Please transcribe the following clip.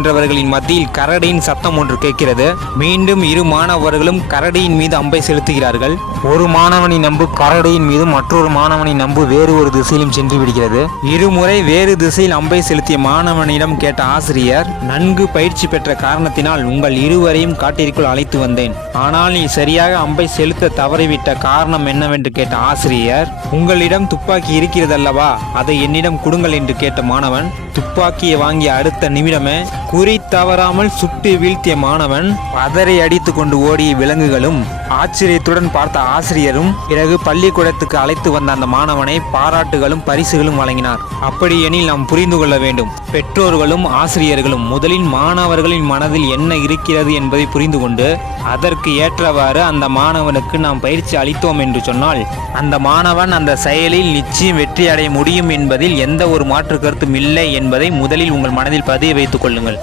சென்றவர்களின் மத்தியில் கரடியின் சத்தம் ஒன்று கேட்கிறது. மீண்டும் இரு மாணவர்களும் கரடியின் மீது அம்பை செலுத்துகிறார்கள். ஒரு மாணவனின் அம்பு கரடியின் மீது, மற்றொரு மாணவனின் அம்பு வேறு ஒரு திசையிலும் சென்று விடுகிறது. இருமுறை வேறு திசையில் அம்பை செலுத்திய மாணவனிடம் கேட்ட ஆசிரியர், நன்கு பயிற்சி பெற்ற காரணத்தினால் உங்கள் இருவரையும் காட்டிற்குள் அழைத்து வந்தேன். ஆனால் நீ சரியாக அம்பை செலுத்த தவறிவிட்ட காரணம் என்னவென்று கேட்ட ஆசிரியர், உங்களிடம் துப்பாக்கி இருக்கிறதல்லவா, அதை என்னிடம் கொடுங்கள் என்று கேட்ட மாணவன் துப்பாக்கியை வாங்கிய அடுத்த நிமிடமே குறி தவறாமல் சுட்டு வீழ்த்திய மாணவன், பதறி அடித்து கொண்டு ஓடிய விலங்குகளும் ஆச்சரியத்துடன் பார்த்த ஆசிரியரும் பிறகு பள்ளிக்கூடத்துக்கு அழைத்து வந்த அந்த மாணவனை பாராட்டுகளும் பரிசுகளும் வழங்கினார். அப்படி எனில் நாம் புரிந்து கொள்ள வேண்டும், பெற்றோர்களும் ஆசிரியர்களும் முதலில் மாணவர்களின் மனதில் என்ன இருக்கிறது என்பதை புரிந்து கொண்டு அதற்கு ஏற்றவாறு அந்த மாணவனுக்கு நாம் பயிற்சி அளித்தோம் என்று சொன்னால் அந்த மாணவன் அந்த செயலில் நிச்சயம் வெற்றி அடைய முடியும் என்பதில் எந்த ஒரு மாற்று கருத்தும் இல்லை என்பதை முதலில் உங்கள் மனதில் பதிய வைத்துக் கொள்ளுங்கள்.